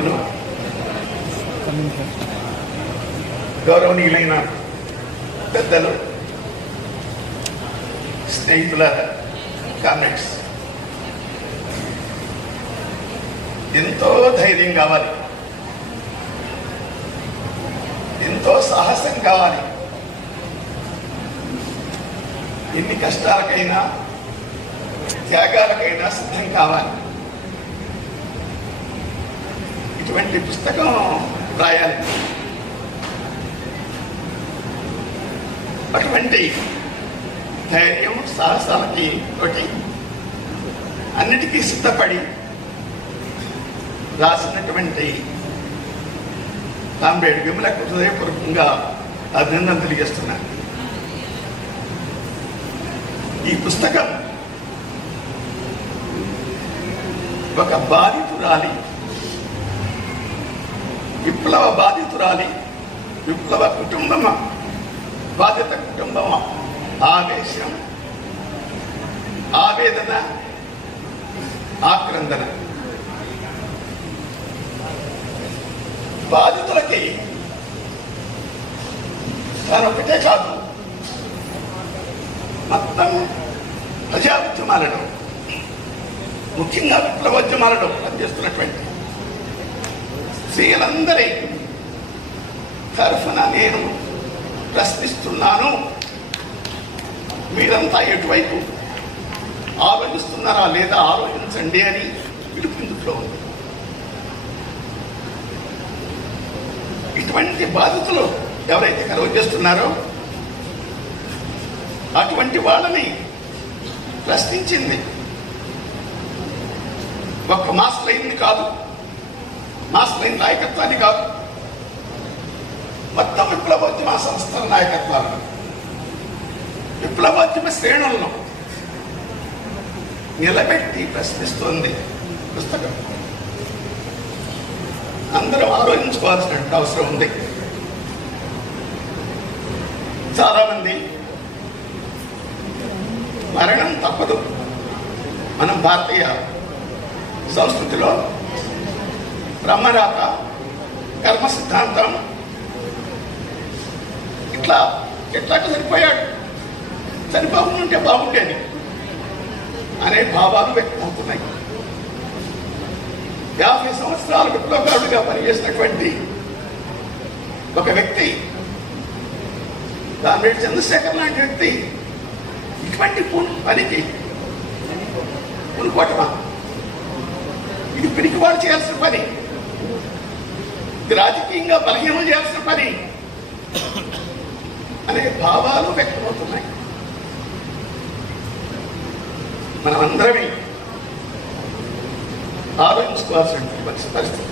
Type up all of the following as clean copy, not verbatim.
ప్రముఖులు, గౌరవనీయులైన పెద్దలు, స్నేహితుల కామెంట్స్, ఎంతో ధైర్యం కావాలి, ఎంతో సాహసం కావాలి, ఎన్ని కష్టాలకైనా త్యాగాలకైనా సిద్ధం కావాలి. ఇటువంటి పుస్తకం రాయాలి. అటువంటి ధైర్యం సాహసాలకి తోటి అన్నిటికీ సిద్ధపడి రాసినటువంటి కామ్రేడ్ విమలకు హృదయపూర్వకంగా అభినందన తెలియజేస్తున్నాను. ఈ పుస్తకం ఒక బాధితురాలి, విప్లవ బాధితురాలి, విప్లవ కుటుంబం, బాధిత కుటుంబం ఆవేశం, ఆవేదన, ఆక్రందన. బాధితులకి తానొక్కటే కాదు, మొత్తం ప్రజా ఉద్యమాలలో, ముఖ్యంగా విప్లవోద్యమాలలో పనిచేస్తున్నటువంటి స్త్రీలందరి తరఫున నేను ప్రశ్నిస్తున్నాను. మీరంతా ఎటువైపు ఆలోచిస్తున్నారా లేదా ఆలోచించండి అని పిలుపులో ఉంది. ఇటువంటి బాధితులు ఎవరైతే కలువ చేస్తున్నారో అటువంటి వాళ్ళని ప్రశ్నించింది ఒక్క మాస్ లైన్ కాదు, మాస్ లైన్ నాయకత్వాన్ని కాదు, మొత్తం విప్లవోద్యమ సంస్థల నాయకత్వాలను, విప్లవోద్యమ శ్రేణులను నిలబెట్టి ప్రశ్నిస్తోంది పుస్తకం. అందరూ ఆలోచించుకోవాల్సిన అవసరం ఉంది. చాలామంది మరణం తప్పదు. మనం భారతీయ సంస్కృతిలో బ్రహ్మరాత, కర్మ సిద్ధాంతం, ఎట్లాగ చనిపోయాడు, చనిపోకుంటే బాగుండేది అనే భావాలు వ్యక్తమవుతున్నాయి. 50 సంవత్సరాలు విప్లవకారుడిగా పనిచేసినటువంటి ఒక వ్యక్తి, దాని చంద్రశేఖర్ లాంటి వ్యక్తి ఇటువంటి పనికి పూనుకోవటమా? ఇది పిరికివాడు చేయాల్సిన పని, ఇది రాజకీయంగా బలహీనం చేయాల్సిన పని అనే భావాలు వ్యక్తమవుతున్నాయి. మనమందరమే ఆలోచించుకోవాల్సిన పరిస్థితి.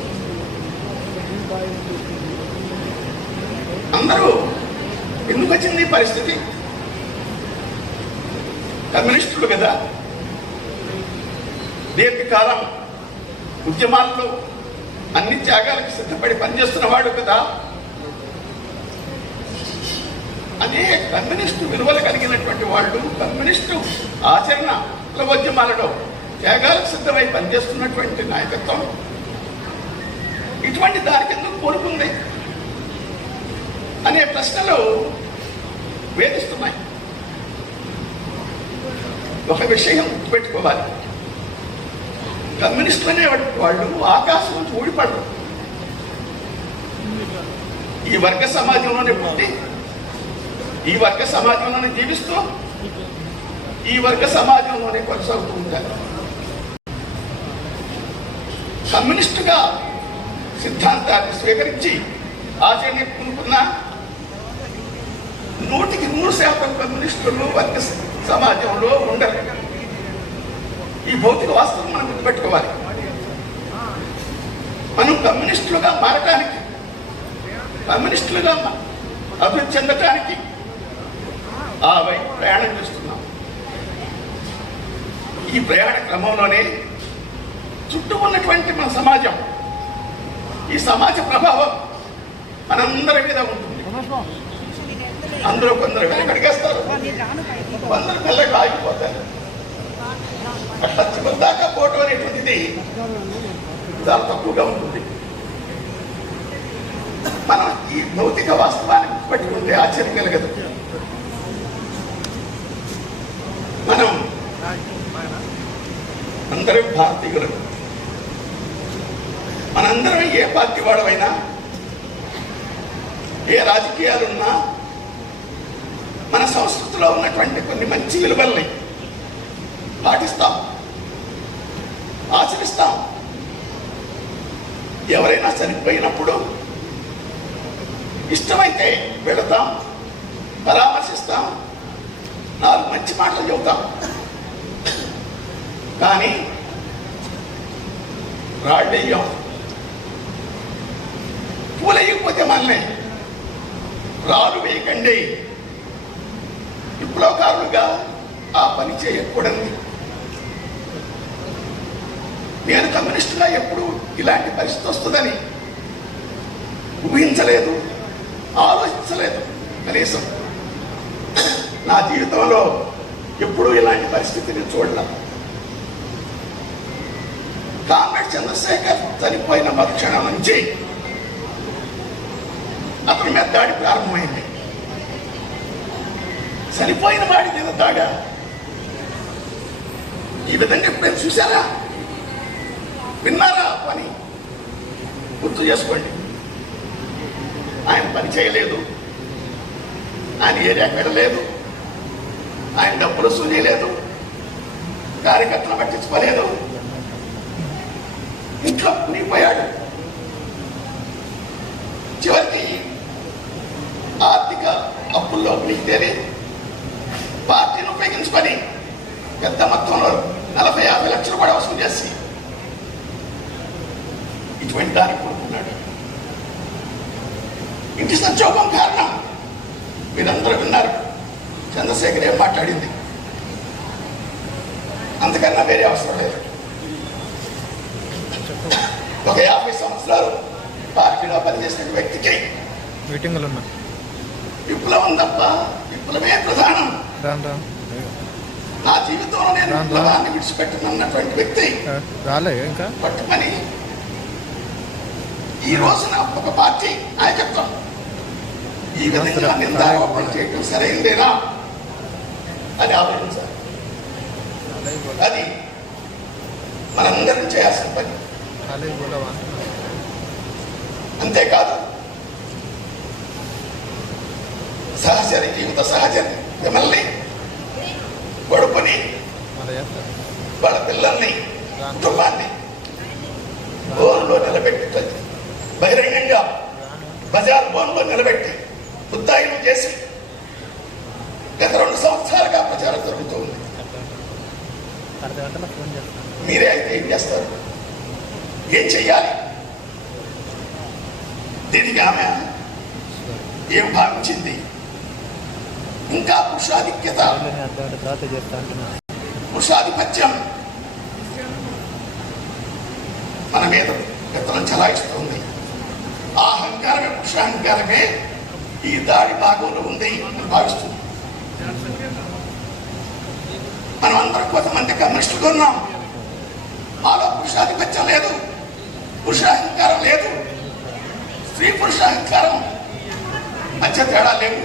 అందరూ ఎందుకు వచ్చింది ఈ పరిస్థితి? కమ్యూనిస్టులు కదా, దీర్ఘకాలం ఉద్యమాల్లో అన్ని త్యాగాలకు సిద్ధపడి పనిచేస్తున్నవాడు కదా. అదే కమ్యూనిస్టు విలువలు కలిగినటువంటి వాళ్ళు, కమ్యూనిస్టు ఆచరణ విప్లవోద్యమాలలో త్యాగాలకు సిద్ధమై పనిచేస్తున్నటువంటి నాయకత్వం ఇటువంటి దానికి ఎందుకు కోరుకుంది అనే ప్రశ్నలు వేధిస్తున్నాయి. ఒక విషయం గుర్తుపెట్టుకోవాలి, కమ్యూనిస్టులు అనే వాళ్ళు ఆకాశం నుంచి ఊడిపడరు. ఈ వర్గ సమాజంలోనే పుట్టి, ఈ వర్గ సమాజంలోనే జీవిస్తూ, ఈ వర్గ సమాజంలోనే కొనసాగుతూ ఉంటారు. కమ్యూనిస్టుగా సిద్ధాంతాన్ని స్వీకరించి ఆచరణ పూనుకున్న 100% కమ్యూనిస్టులు వర్గ సమాజంలో ఉండరు. ఈ భౌతిక వాస్తవం మనం గుర్తుపెట్టుకోవాలి. మనం కమ్యూనిస్టులుగా మారటానికి, కమ్యూనిస్టులుగా అభివృద్ధి చెందటానికి ఆ వైపు ప్రయాణం చేస్తున్నాం. ఈ ప్రయాణ క్రమంలోనే చుట్టూ ఉన్నటువంటి మన సమాజం, ఈ సమాజ ప్రభావం మనందరి మీద ఉంటుంది. అందరూ కొందరు వెనకడిగేస్తారు, కొందరు మెల్లగా ఆగిపోతారు. అట్లా చివరి దాకా పోవటం అనేటువంటిది చాలా తక్కువగా ఉంటుంది. ఈ భౌతిక వాస్తవాన్ని పట్టుకుంటే ఆశ్చర్యం కలగదు. మనం అందరం భారతీయులు. మనందరం ఏ పార్టీ వాడమైనా, ఏ రాజకీయాలున్నా, మన సంస్కృతిలో ఉన్నటువంటి కొన్ని మంచి విలువల్ని పాటిస్తాం, ఆచరిస్తాం. ఎవరైనా చనిపోయినప్పుడు ఇష్టమైతే వెళతాం, పరామర్శిస్తాం, 4 మంచి మాటలు చెబుతాం. కానీ రాళ్ళెయ్యం, పూలయ్యకపోతే మనల్ని రాళ్ళు వేయకండి. విప్లవకారులుగా ఆ పని చేయకూడదు. నేను కమ్యూనిస్టుగా ఎప్పుడు ఇలాంటి పరిస్థితి వస్తుందని ఊహించలేదు, ఆలోచించలేదు. కనీసం నా జీవితంలో ఎప్పుడూ ఇలాంటి పరిస్థితిని చూడలేదు. కామ్రేడ్ చంద్రశేఖర్ చనిపోయిన మరుక్షణం నుంచి అతని మీద దాడి ప్రారంభమైంది. చనిపోయిన వాడి మీద దాడా ఈ విధంగా ఎప్పుడైనా చూసారా, విన్నారా? పని గుర్తు చేసుకోండి. ఆయన పని చేయలేదు, ఆయన ఏరియాకి వెళ్ళలేదు, ఆయన డబ్బులు సూనేయలేదు, కార్యకర్తలు పట్టించుకోలేదు, ఇంట్లో మునిగిపోయాడు. చివరికి ఆర్థిక అప్పుల్లో మునిగితేనే పార్టీని ఉపయోగించుకొని పెద్ద మొత్తంలో 40-50 లక్షలు కూడా వసూలు చేసి ఇటువంటి దానికి కోరుకున్నాడు. ఇంటి సంక్షోభం కారణం మీరందరూ విన్నారు. చంద్రశేఖర్ ఏం మాట్లాడింది, అంతకన్నా వేరే అవసరం లేదు. ఒక 50 సంవత్సరాలు పార్టీలో పనిచేసిన వ్యక్తికి విప్లవం తప్ప విప్లవమే ప్రధానం, నా జీవితంలో నేను విప్లవాన్ని విడిచిపెట్టనన్నటువంటి వ్యక్తి పట్టుమని ఈ రోజున ఒక పార్టీ నాయకత్వం ఈ విధంగా నిందారోపణ చేయడం సరైందేనా అని ఆలోచించాలి. అది మనందరం చేయాల్సిన పని. అంతేకాదు, సహచరి జీవిత సహచరి మిమ్మల్ని గొడుపుని, వాళ్ళ పిల్లల్ని, కుటుంబాన్ని బోన్లో నిలబెట్టి, బహిరంగంగా బజార్ బోన్లో నిలబెట్టి ఉద్దాయిలు చేసి గత 2 సంవత్సరాలుగా ప్రచారం జరుగుతూ ఉంది. మీరే అయితే ఏం చేస్తారు? ఏం చెయ్యాలి? దీనికి ఆమె ఏం భావించింది? ఇంకా పురుషాధిక్యత, పురుషాధిపత్యం మన మీద పెత్తనం చలాయిస్తుంది. ఆ అహంకారమే, పురుషాహంకారమే ఈ దాడి భాగంలో ఉంది అని భావిస్తుంది. మనం అందరం కొంతమంది కమ్యూనిస్టులు ఉన్నాం. మాలో పురుషాధిపత్యం లేదు, పురుషాహంకారం లేదు, స్త్రీ పురుషాహంకారం మధ్య తేడా లేవు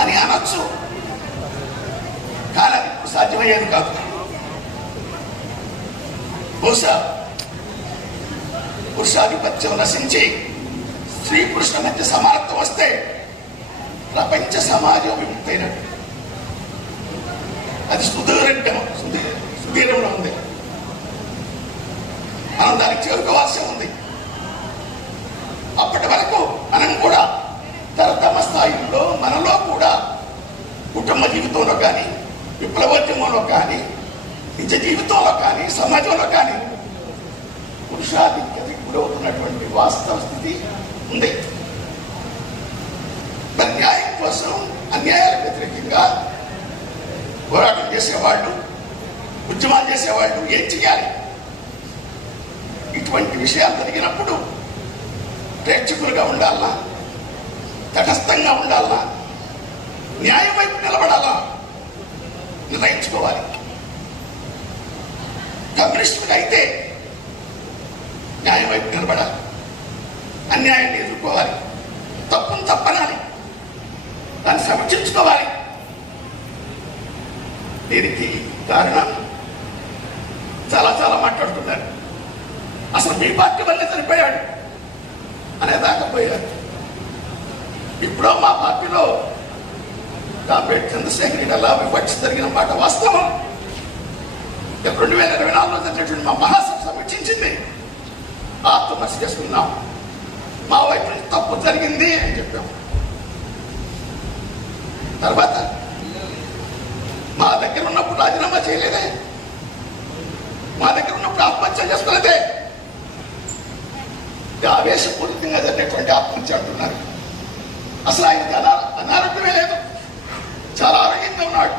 అని అనొచ్చు. కానీ అది సాధ్యమయ్యేది కాదు. బహుశా పురుషాధిపత్యం నశించి స్త్రీ పురుషుల మధ్య సమానత్వం వస్తే ప్రపంచ సమాజం విముక్తైనట్టు. అది సుదీర్ఘంలో ఉంది. మనం దానికి చేరుకోవాల్సి ఉంది. అప్పటి వరకు మనం కూడా తరతమ స్థాయిలో మనలో కూడా కుటుంబ జీవితంలో కానీ, విప్లవోద్యమంలో కానీ, నిజ జీవితంలో కానీ, సమాజంలో కానీ పురుషాధిక్యతకు గురవుతున్నటువంటి వాస్తవ స్థితి ఉంది. మరి న్యాయం కోసం అన్యాయాలకు వ్యతిరేకంగా పోరాటం చేసేవాళ్ళు, ఉద్యమాలు చేసేవాళ్ళు ఏం చేయాలి? ఇటువంటి విషయాలు జరిగినప్పుడు ప్రేక్షకులుగా ఉండాలా, తటస్థంగా ఉండాలా, న్యాయం వైపు నిలబడాలా నిర్ణయించుకోవాలి. కమ్యూనిస్టులుగా అయితే న్యాయం వైపు నిలబడాలి. అన్యాయాన్ని ఎదుర్కోవాలి, తప్పును తప్పనాలి, దాన్ని సమర్థించుకోవాలి. దీనికి కారణం చాలా చాలా మాట్లాడుతున్నారు. అసలు మీ పార్టీ వల్లే చనిపోయాడు అనేదాకా పోయారు. ఇప్పుడు మా పార్టీలో కామ్రేడ్ చంద్రశేఖర్ రెడ్డి అలా విపక్ష జరిగిన మాట వాస్తవం. 2024లో జరిగినటువంటి మా మహాసభ సమీక్షించింది. ఆత్మహత్య చేసుకున్నాం, మా వైపు నుంచి తప్పు జరిగింది అని చెప్పాం. తర్వాత మా దగ్గర ఉన్నప్పుడు రాజీనామా చేయలేదే, మా దగ్గర ఉన్నప్పుడు ఆత్మహత్య చేసుకోలేదే. ఆవేశపూరితంగా జరిగినటువంటి ఆత్మహత్య అంటున్నారు. అసలు ఆయనకి అనారోగ్యమే లేదు, చాలా ఆరోగ్యంగా ఉన్నాడు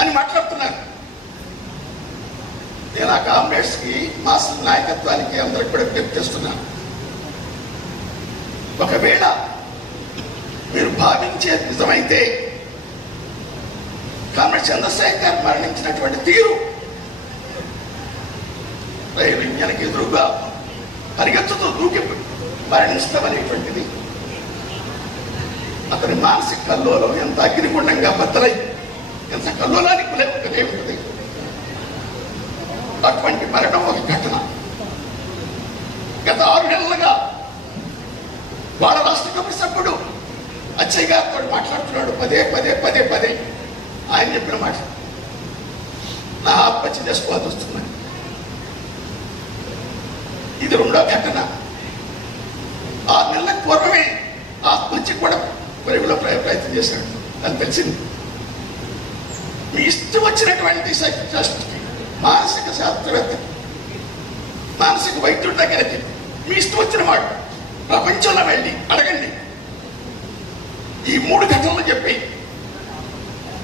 అని మాట్లాడుతున్నారు. నేను ఆ కామ్రేడ్స్ కి మాస్టర్ నాయకత్వానికి అందరికి కూడా విజ్ఞప్తి చేస్తున్నాను. ఒకవేళ మీరు భావించేది నిజమైతే కామ్రేడ్ చంద్రశేఖర్ మరణించినటువంటి తీరు రైలు ఇంజన్కి ఎదురుగా పరిగెత్తుతూ దూకి మరణిస్తామనేటువంటిది అతని మానసిక కల్లోలం ఎంత అగ్నిగుండంగా బద్దలై ఎంత కల్లోలానికి ఉంటుంది. అటువంటి మరణం ఒక ఘటన. గత 6 నెలలుగా వాళ్ళ రాష్ట్ర కమిటీ సభ్యుడు అచ్చయ్య గారితో మాట్లాడుతున్నాడు. పదే ఆయన చెప్పిన మాట, నా ఆత్మహత్య చేసుకోవాల్సి వస్తున్నాను. ఇది 2వ ఘటన. 6 నెలలకు పూర్వమే ఆత్మహత్య కూడా పరుగులో ప్రయత్నం చేశాడు అని తెలిసింది. మీ ఇష్టం వచ్చినటువంటి సైకియాట్రిస్ట్కి, మానసిక శాస్త్రవేత్త, మానసిక వైద్యుడి దగ్గరికి మీ ఇష్టం వచ్చిన వాడు ప్రపంచంలో వెళ్ళి అడగండి. ఈ 3 ఘటనలు చెప్పి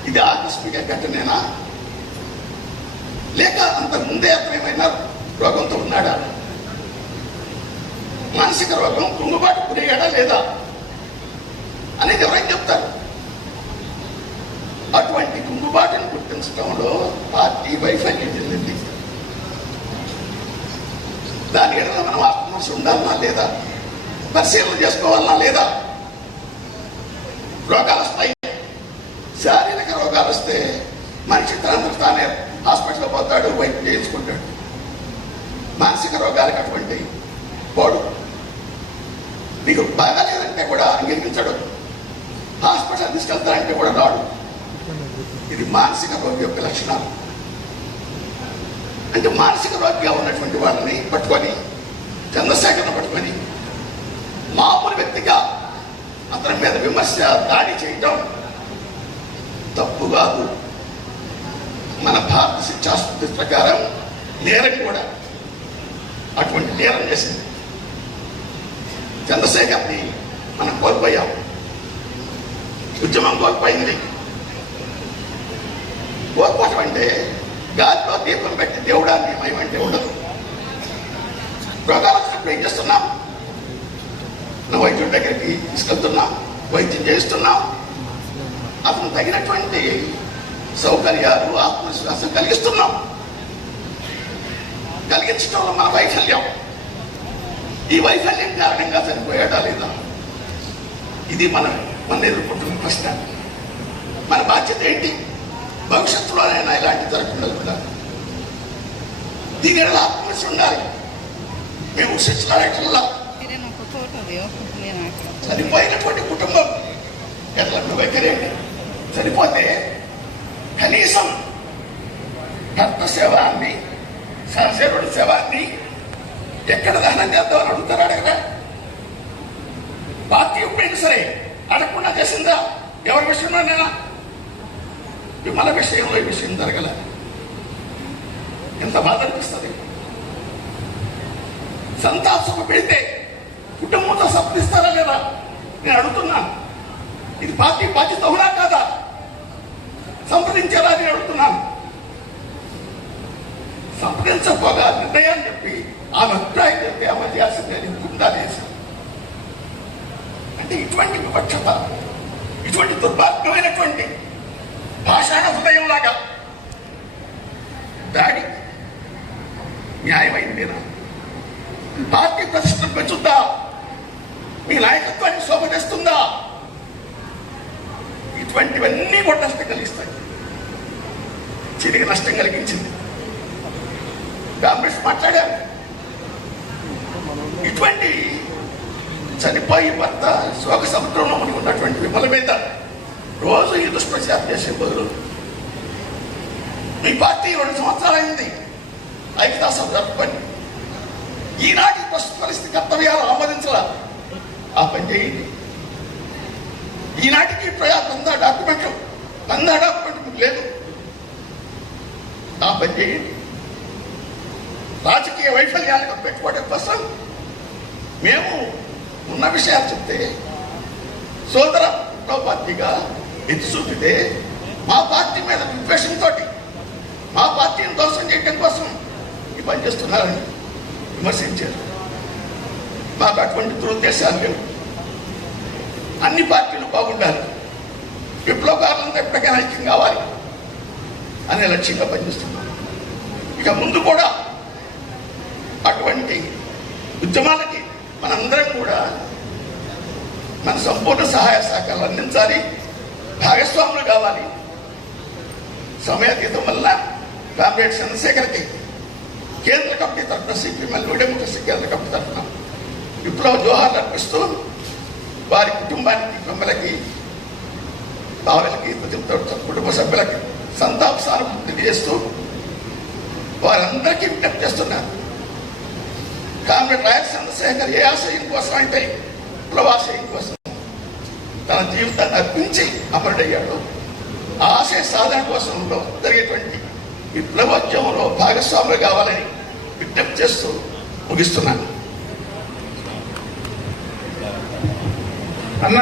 ఇది ఆకస్మిక ఘటనేనా, లేక అంత ముందే అతను ఏమైనా రోగంతో ఉన్నాడా, మానసిక రోగం కుంగుబాటు గురయ్యాడా లేదా అనేది ఎవరైనా చెప్తారు. అటువంటి కుంగుబాటును గుర్తించడంలో పార్టీ వైఫల్యం చెందింది. దాని ఎడల మనం ఆత్మహత్య ఉండాలన్నా లేదా, పరిశీలన చేసుకోవాలన్నా లేదా. రోగాలు వస్తాయి, శారీరక రోగాలు వస్తే మనిషి తనంతట తానే హాస్పిటల్లో పోతాడు, వైద్యం చేయించుకుంటాడు. మానసిక రోగాలకు అటువంటి పోడు. నీకు బాగాలేదంటే కూడా అంగీకరించడు, హాస్పిటల్ తీసుకెళ్తారంటే కూడా రాడు. ఇది మానసిక రోగి యొక్క లక్షణాలు. అంటే మానసిక రోగిగా ఉన్నటువంటి వాళ్ళని పట్టుకొని, చంద్రశేఖర్ను పట్టుకొని మామూలు వ్యక్తిగా అతని మీద విమర్శ, దాడి చేయటం తప్పు కాదు. మన భారత శిక్షాస్మృతి ప్రకారం నేరం కూడా. అటువంటి నేరం చేసింది చంద్రశేఖర్ని మనం కోల్పోయాం. ఉద్యమం కోల్పోయింది. కోల్పోవటం అంటే గాలిలో దీపం పెట్టి దేవుడాన్ని మేమంటే ఉండదు. రోగాలు వచ్చినప్పుడు ఏం చేస్తున్నాం? వైద్యుడి దగ్గరికి తీసుకెళ్తున్నాం, వైద్యం చేస్తున్నాం. అతను తగినటువంటి సౌకర్యాలు, ఆత్మవిశ్వాసం కలిగిస్తున్నాం. కలిగించడంలో మన వైఫల్యం. ఈ వైఫల్యం కారణంగా చనిపోయాడా లేదా, ఇది మనం ఎదుర్కొంటున్న ప్రశ్న. మన బాధ్యత ఏంటి? భవిష్యత్తులోనైనా ఇలాంటి జరగకుండా దీని ఆత్మవిశ్వాసం ఉండాలి. మేము శిక్షణ చనిపోయినటువంటి కుటుంబం ఎట్లా వైఖరేంటి? చనిపోతే కనీసం భర్త శవాన్ని, సహచరుడి శవాన్ని ఎక్కడ దహనం చేద్దామని అడుగుతారా? అడగరా? పార్టీ ఎప్పుడైనా సరే అడగకుండా చేసిందా? ఎవరి విషయంలోనైనా? మన విషయంలో ఈ విషయం జరగల. ఎంత బాధ అనిపిస్తుంది. సంతాపం పెడితే కుటుంబంతో సంప్రదిస్తారా లేదా నేను అడుగుతున్నాను. ఇది పార్టీ బాధ్యత అవునా కాదా? సంప్రదించారా నేను అడుగుతున్నాను. సంప్రదించకపోగా నిర్ణయాన్ని చెప్పి ఆమె అభిప్రాయం చెప్పి ఆమె చేయాల్సిందే ఉండాలేసి. అంటే ఇటువంటి వివక్షత, ఇటువంటి దుర్భాగ్యమైనటువంటి భాషాణ హృదయం లాగా దాడి న్యాయమైందేనా? పార్టీ ప్రతిష్టను పెంచుద్దా? మీ నాయకత్వానికి శోభ తెస్తుందా? ఇటువంటివన్నీ కూడా నష్టం కలిగిస్తాయి. చిరిగి నష్టం కలిగించింది. కాంగ్రెస్ మాట్లాడారు. ఇటువంటి చనిపోయి భర్త శోక సముద్రంలో మనకు ఉన్నటువంటి విమల మీద రోజు ఈ దుష్ప్రచారం చేసే బదులు మీ పార్టీ 2 సంవత్సరాలైంది ఐక్యతా సభ జరుపుకొని ఈనాటి ప్రస్తుత పరిస్థితి కర్తవ్యాలు ఆమోదించాల. ఆ పని చేయండి. ఈనాటికి నందా డాక్యుమెంట్ మీకు లేదు. ఆ పని చేయండి. రాజకీయ వైఫల్యాలకు పెట్టుకోవడం కోసం మేము ఉన్న విషయాలు చెప్తే సోదర పార్టీగా ఎత్తి చూపితే మా పార్టీ మీద విద్వేషంతో మా పార్టీని దోషం చేయడం కోసం ఈ పని చేస్తున్నారని విమర్శించారు. మాకు అటువంటి దురుద్దేశాలు లేవు. అన్ని పార్టీలు బాగుండాలి, విప్లవకారులంతా ఎప్పటికైనా ఐక్యం కావాలి అనే లక్ష్యంగా పనిచేస్తున్నాం. ఇక ముందు కూడా అటువంటి ఉద్యమాలకి మనందరం కూడా మన సంపూర్ణ సహాయ సహకారాలు అందించాలి, భాగస్వాములు కావాలి. సమయాతీతం వల్ల కామ్రేడ్ చంద్రశేఖర్కి కేంద్ర కమిటీ తరఫున సిపిఎం డెమోక్రసీ కేంద్ర కమిటీ తరఫున విప్లవ జోహార్లు అర్పిస్తూ వారి కుటుంబానికి, పిమ్మలకి, బావలకి, కుటుంబ సభ్యులకి సంతాప సానుభూతి తెలియజేస్తూ వారందరికీ విజ్ఞప్తి చేస్తున్నారు. కామ్రేడ్ వైఎస్ చంద్రశేఖర్ ఏ ఆశయం కోసం అయితే విప్లవాశయం కోసం తన జీవితాన్ని అర్పించి అమరుడయ్యాడు, ఆ ఆశయ సాధన కోసంలో జరిగేటువంటి విప్లవోద్యమంలో భాగస్వాములు కావాలని విజ్ఞప్తి చేస్తూ ముగిస్తున్నాను. అన్న